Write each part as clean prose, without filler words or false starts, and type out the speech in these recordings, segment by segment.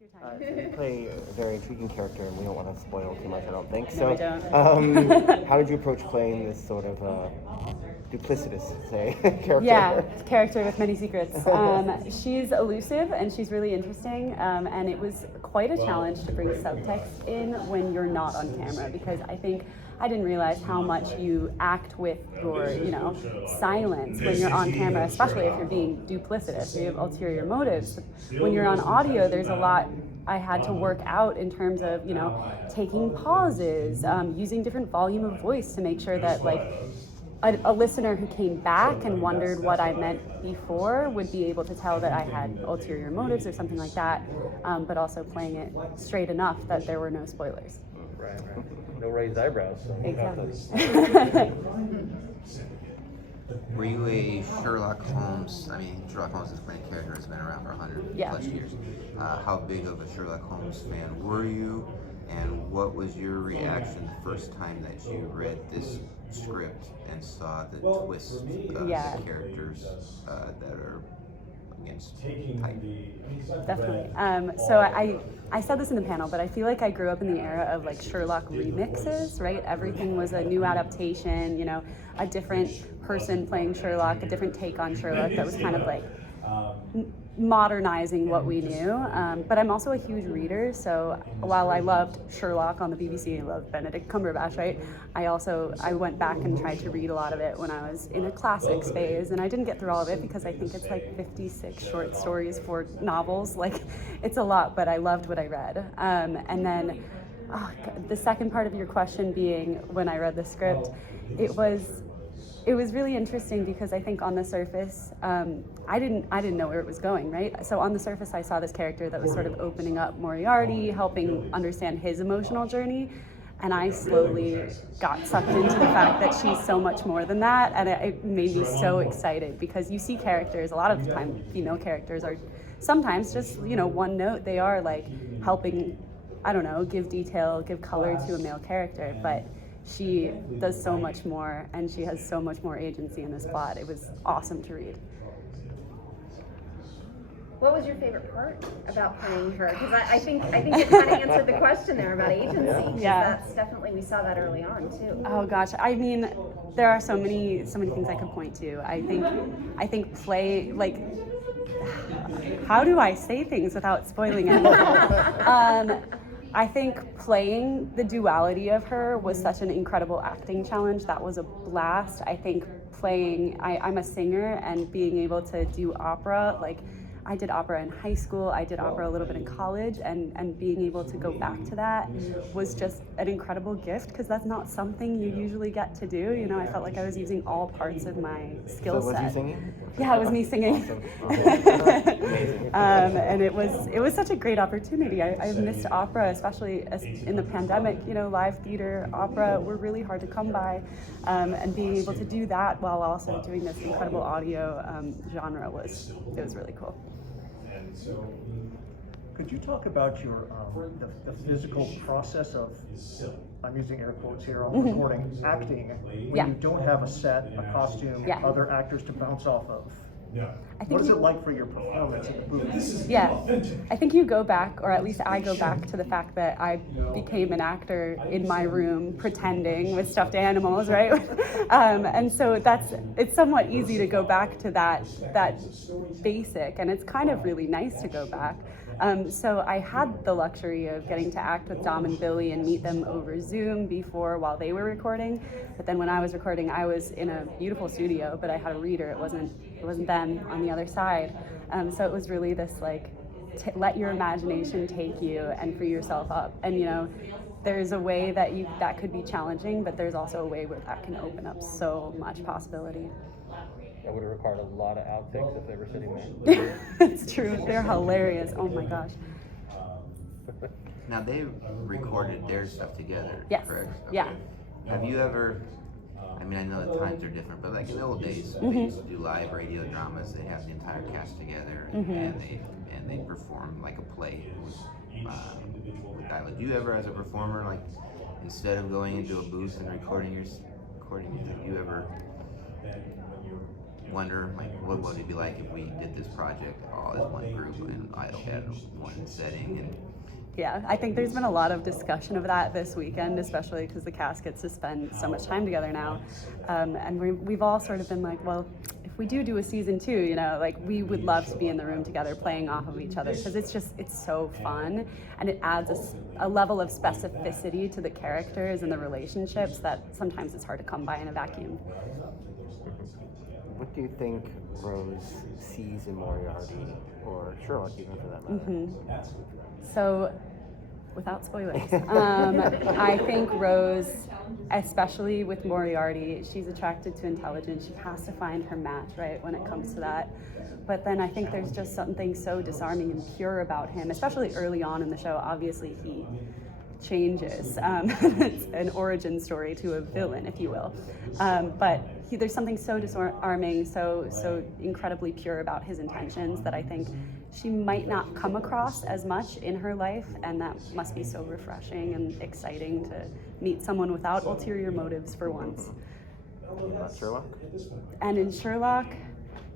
You play a very intriguing character, and we don't want to spoil too much, I don't think. No, we don't. How did you approach playing this sort of duplicitous, say, character? Yeah, character with many secrets. She's elusive and she's really interesting, and it was quite a challenge to bring subtext in when you're not on camera, because I think I didn't realize how much you act with your, silence when you're on camera, especially if you're being duplicitous or you have ulterior motives. When you're on audio, there's a lot I had to work out in terms of, taking pauses, using different volume of voice to make sure that, a listener who came back and wondered what I meant before would be able to tell that I had ulterior motives or something like that, but also playing it straight enough that there were no spoilers. Right. No raised eyebrows. So exactly. Were you a Sherlock Holmes? I mean, Sherlock Holmes as a main character has been around for 100 plus years. How big of a Sherlock Holmes fan were you? And what was your reaction the first time that you read this script and saw the twist of the characters that are against type? Definitely. So I said this in the panel, but I feel like I grew up in the era of Sherlock remixes, right? Everything was a new adaptation, a different person playing Sherlock, a different take on Sherlock that was kind of modernizing what we knew. But I'm also a huge reader, so while I loved Sherlock on the BBC, I loved Benedict Cumberbatch, right? I went back and tried to read a lot of it when I was in a classics phase, and I didn't get through all of it because I think it's 56 short stories, 4 novels. It's a lot, but I loved what I read. And then the second part of your question being when I read the script, it was really interesting because I think on the surface, I didn't know where it was going, right? So on the surface, I saw this character that was sort of opening up Moriarty, helping understand his emotional journey, and I slowly got sucked into the fact that she's so much more than that, and it made me so excited because you see characters, a lot of the time female characters are sometimes just, one note, they are helping, give detail, give color to a male character, but she does so much more, and she has so much more agency in this plot. It was awesome to read. What was your favorite part about playing her? Because I think you kind of answered the question there about agency. Yeah. That's definitely, we saw that early on too. Oh gosh, I mean, there are so many things I could point to. I think play, how do I say things without spoiling anything? I think playing the duality of her was such an incredible acting challenge. That was a blast. I think I'm a singer, and being able to do opera, I did opera in high school, I did opera a little bit in college, and being able to go back to that was just an incredible gift, because that's not something you usually get to do. I felt like I was using all parts of my skill set. So was you singing? Yeah, it was me singing. Awesome. Amazing. And it was such a great opportunity. I've missed opera, especially in the pandemic. Live theater, opera were really hard to come by, and being able to do that while also doing this incredible audio genre was really cool. Could you talk about your the physical process of, I'm using air quotes here, on recording, acting, when you don't have a set, a costume, other actors to bounce off of? What is it like for your performance in the booth? Yeah, I think you go back, or at least I go back to the fact that I became an actor in my room pretending with stuffed animals, right? And so it's somewhat easy to go back to that basic, and it's kind of really nice to go back. So I had the luxury of getting to act with Dom and Billy and meet them over Zoom before, while they were recording. But then when I was recording, I was in a beautiful studio, but I had a reader. It wasn't them on the other side. So it was really this let your imagination take you and free yourself up. And there's a way that could be challenging, but there's also a way where that can open up so much possibility. That would have required a lot of outtakes if they were sitting there. It's true. They're hilarious. Oh my gosh. Now, they recorded their stuff together, Yes. correct? Okay. Yeah. Have you ever, I know the times are different, but in the old days, they used to do live radio dramas. They have the entire cast together, and they perform like a play with dialogue. Do you ever, as a performer, instead of going into a booth and recording music, do you ever wonder, like, what would it be like if we did this project all as one group and I had one setting? And yeah, I think there's been a lot of discussion of that this weekend, especially because the cast gets to spend so much time together now. And we've all sort of been like, well, if we do a season 2, you know, like we would love to be in the room together playing off of each other, because it's so fun, and it adds a level of specificity to the characters and the relationships that sometimes it's hard to come by in a vacuum. What do you think Rose sees in Moriarty, or Sherlock even for that matter? So, without spoilers, I think Rose, especially with Moriarty, she's attracted to intelligence. She has to find her match, right, when it comes to that. But then I think there's just something so disarming and pure about him, especially early on in the show. Obviously, he changes. It's an origin story to a villain, if you will. But there's something so disarming, so incredibly pure about his intentions that I think she might not come across as much in her life, and that must be so refreshing and exciting to meet someone without ulterior motives for once. Not Sherlock? And in Sherlock,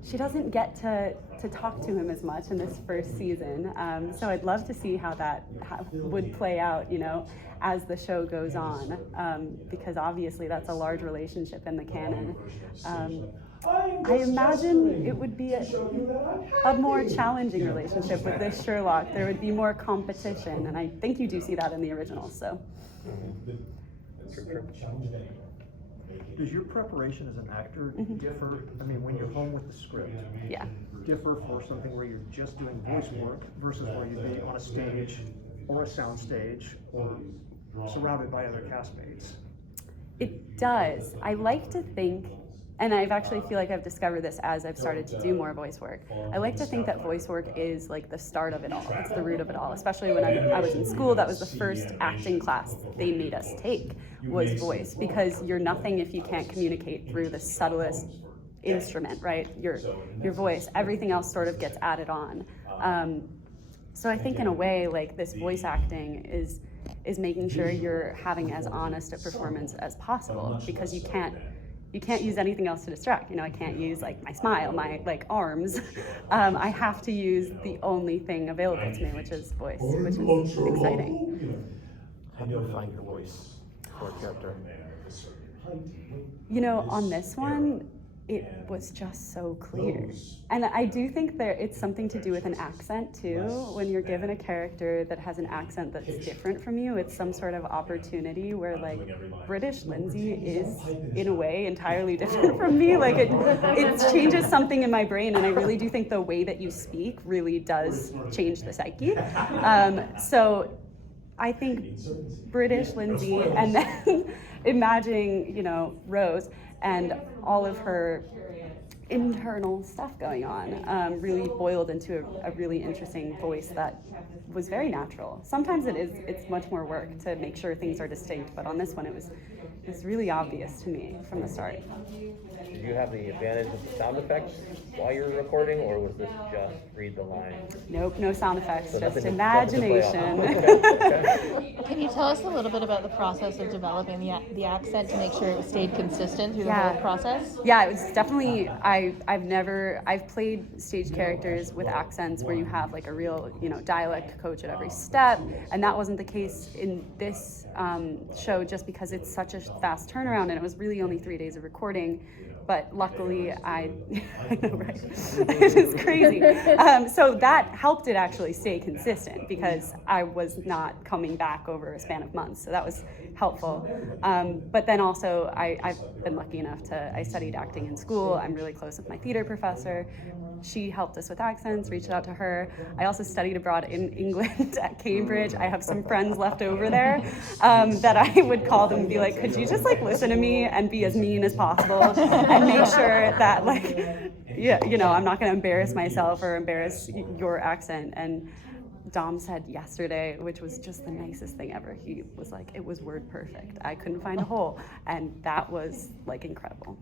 she doesn't get to talk to him as much in this first season, so I'd love to see how that would play out, you know, as the show goes on, because obviously that's a large relationship in the canon. I imagine it would be a more challenging relationship with this Sherlock. There would be more competition, and I think you do see that in the original. So. Does your preparation as an actor differ? I mean, when you're home with the script, differ for something where you're just doing voice work versus where you'd be on a stage or a sound stage or surrounded by other castmates? It does. I like to think, and I've actually feel like I've discovered this as I've started to do more voice work. I like to think that voice work is like the start of it all. It's the root of it all. Especially when I was in school, that was the first acting class they made us take, was voice, because you're nothing if you can't communicate through the subtlest instrument, right? Your voice. Everything else sort of gets added on. So I think in a way, like, this voice acting is making sure you're having as honest a performance as possible, because you can't use anything else to distract. You know, I can't use like my smile, my like arms. I have to use the only thing available to me, which is voice, which is exciting. How do you find your voice for a character? You know, on this one, it was just so clear. And I do think it's something to do with an accent too. When you're given a character that has an accent that's different from you, it's some sort of opportunity where, like, British Lindsay is in a way entirely different from me. Like, it changes something in my brain, and I really do think the way that you speak really does change the psyche. So I think British Lindsay, and then imagining, you know, Rose and all of her internal stuff going on, really boiled into a really interesting voice that was very natural. Sometimes it's much more work to make sure things are distinct, but on this one it was really obvious to me from the start. Did you have the advantage of the sound effects while you were recording, or was this just read the lines? Nope, no sound effects, So just nothing imagination. Okay. Can you tell us a little bit about the process of developing the accent to make sure it stayed consistent through the whole process? Yeah, it was definitely, I've played stage characters with accents where you have like a real, you know, dialect coach at every step, and that wasn't the case in this show, just because it's such a fast turnaround, and it was really only 3 days of recording. But luckily, I know, right? It is crazy. So that helped it actually stay consistent, because I was not coming back over a span of months. So that was helpful. But then also, I've been lucky enough I studied acting in school. I'm really close with my theater professor. She helped us with accents, reached out to her. I also studied abroad in England at Cambridge. I have some friends left over there that I would call them and be like, could you just like listen to me and be as mean as possible and make sure that, like, yeah, you know, I'm not going to embarrass myself or embarrass your accent. And Dom said yesterday, which was just the nicest thing ever. He was like, it was word perfect. I couldn't find a hole. And that was like incredible.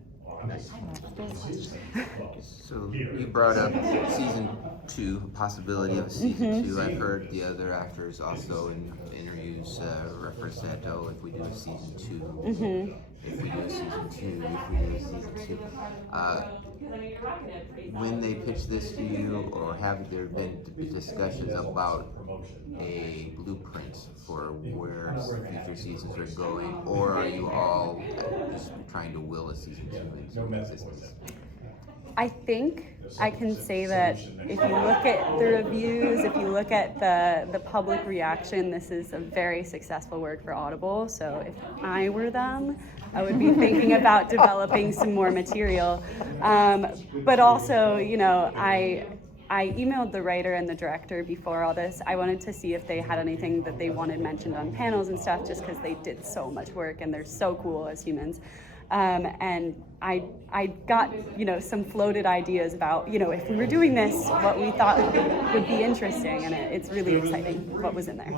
So you brought up season 2, possibility of a season 2. I've heard the other actors also in interviews reference that, if we do a season 2, if we do a season 2, if we do a season 2. When they pitch this to you, or have there been discussions about a blueprint for where future seasons are going, or are you all just trying to will a season 2 into existence? I think I can say that if you look at the reviews, if you look at the public reaction, this is a very successful work for Audible. So if I were them, I would be thinking about developing some more material. But also, you know, I emailed the writer and the director before all this. I wanted to see if they had anything that they wanted mentioned on panels and stuff, just because they did so much work and they're so cool as humans. And I got, you know, some floated ideas about, you know, if we were doing this, what we thought would be interesting, and it's really exciting what was in there.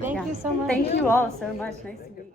Thank you so much. Thank you all so much. Nice to meet you.